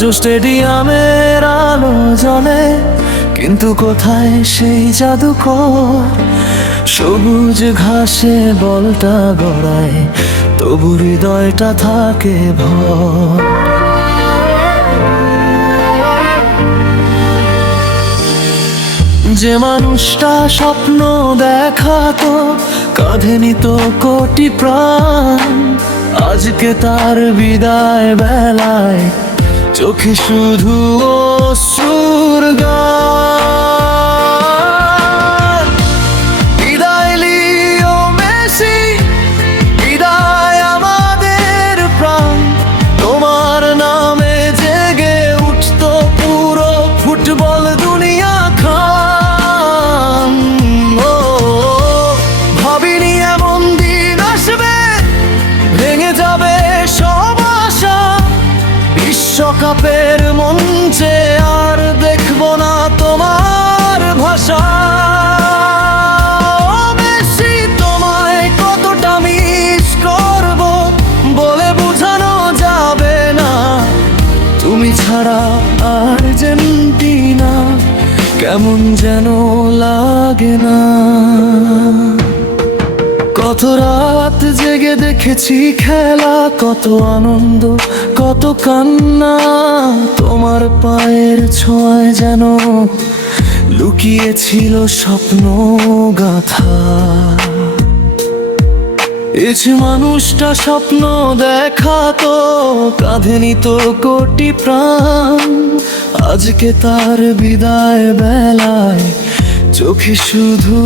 আজও স্টেডিয়ামের আলো জ্বলে, কিন্তু কোথায় সেই জাদুকর? সবুজ ঘাসে বলটা গড়ায়, তবু হৃদয়টা থাকে ভর। যে মানুষটা স্বপ্ন দেখাতো, কাঁধে নিত কোটি প্রাণ, আজকে তার বিদায় বেলায় চোখে শুধু অশ্রুর গান। বিদায় লিও মেসি, বিদায় আমাদের প্রাণ, তোমার নামে জেগে উঠতো পুরো ফুটবল দুনিয়া খান। ও ভাবিনি এমন দিন আসবে, ভেঙে যাবে সব আশা, বিশ্বকাপের মঞ্চে আর দেখবো না তোমার ভাষা। ও মেসি, তোমায় কতটা মিস করবো বলে বোঝানো যাবে না। তুমি ছাড়া আর্জেন্টিনা কেমন যেন লাগে না। কত রাত জেগে দেখেছি খেলা, কত আনন্দ কত কান্না, তোমার পায়ের ছোঁয়ায় যেন লুকিয়েছিল স্বপ্ন গাথা। এই যে মানুষটা স্বপ্ন দেখাতো, কাঁধে নিত কোটি প্রাণ, আজকে তার বিদায় বেলায় চোখে শুধু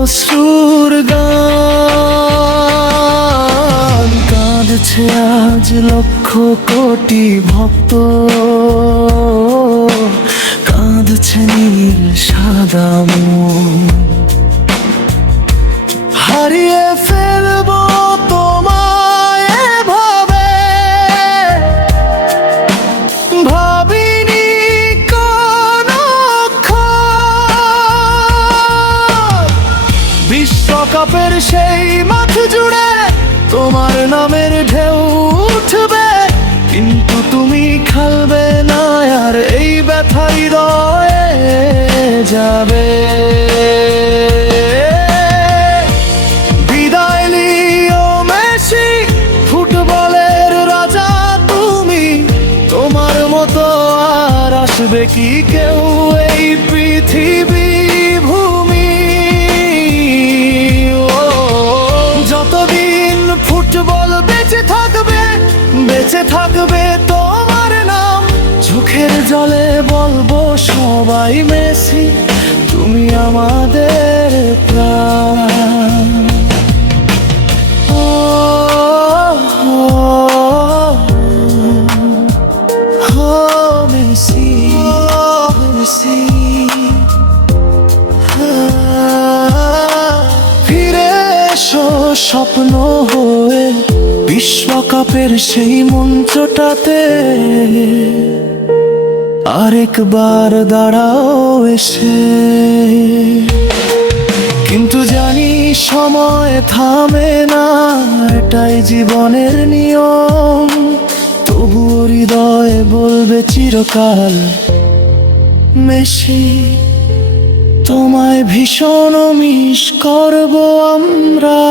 অশ্রুর গান। কাঁদছে আজ লক্ষ কোটি ভক্ত, কাঁদছে নীল সাদা মন। হারিয়ে ফেলবো তোমায় এভাবে, ভাবিনি কোনক্ষণ। বিশ্বকাপের সেই মাঠ জুড়ে তোমার নামের ঢেউ উঠবে, কিন্তু তুমি খেলবে না আর এই ব্যথা হৃদয়ে যাবে। বিদায় লিও মেসি, ফুটবলের রাজা তুমি, তোমার মতো আর আসবে কি কেউ এই পৃথিবী ভূমি? ও যতদিন ফুটবল বেঁচে থাকবে, বেঁচে থাকবে তোমার নাম, চোখের জলে বলবো সবাই মেসি, তুমি আমাদের প্রাণ। ও মেসি, মেসি, ফিরে এসো স্বপ্ন হয়ে বিশ্বকাপের সেই মঞ্চটাতে, আরেকবার দাঁড়াও এসে। কিন্তু জানি সময় থামে না, এটাই জীবনের নিয়ম, তবু হৃদয় বলবে চিরকাল মেসি, তোমায় ভীষণ মিস করবো আমরা।